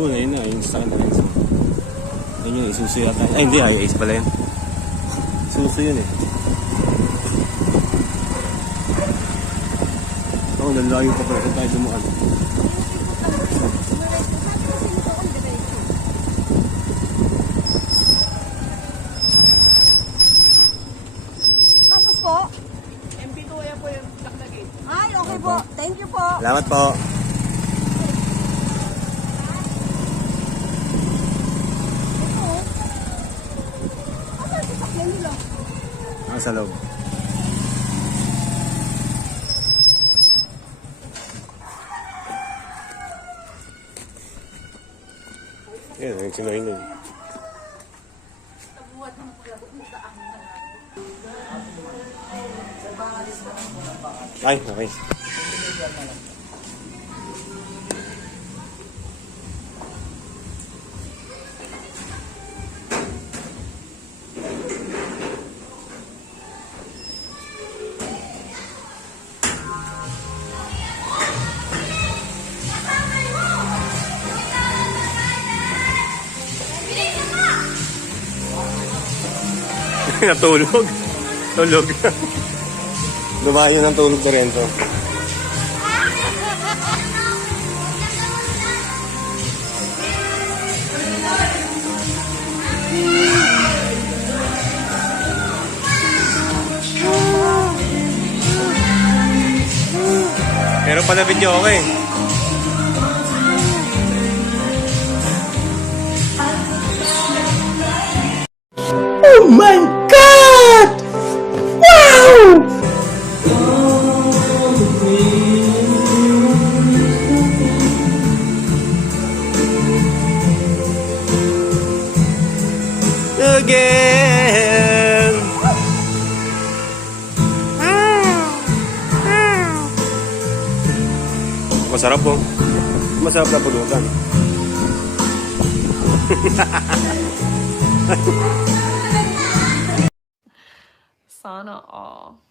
Ayun na, yung sa akin. Ayun yung isuso yata. Ay, hindi, Ace pala yun. Isuso yun eh. Oo, lalayo pa pala kung tayo dumaan. Tapos po? MP2 yan po yung Dakdagin. Ay, okay po. Thank you po. Salamat po. Ano ang sasakyan nila? Sa loob. Yan, yung sinayin nun. Ay, okay. Natulog. Tulog. Lumayo ng tulog na Renzo. Pero pala video okay. Oh my God! Wow! Again. Masarap po. Masarap na pulutan. Sana all.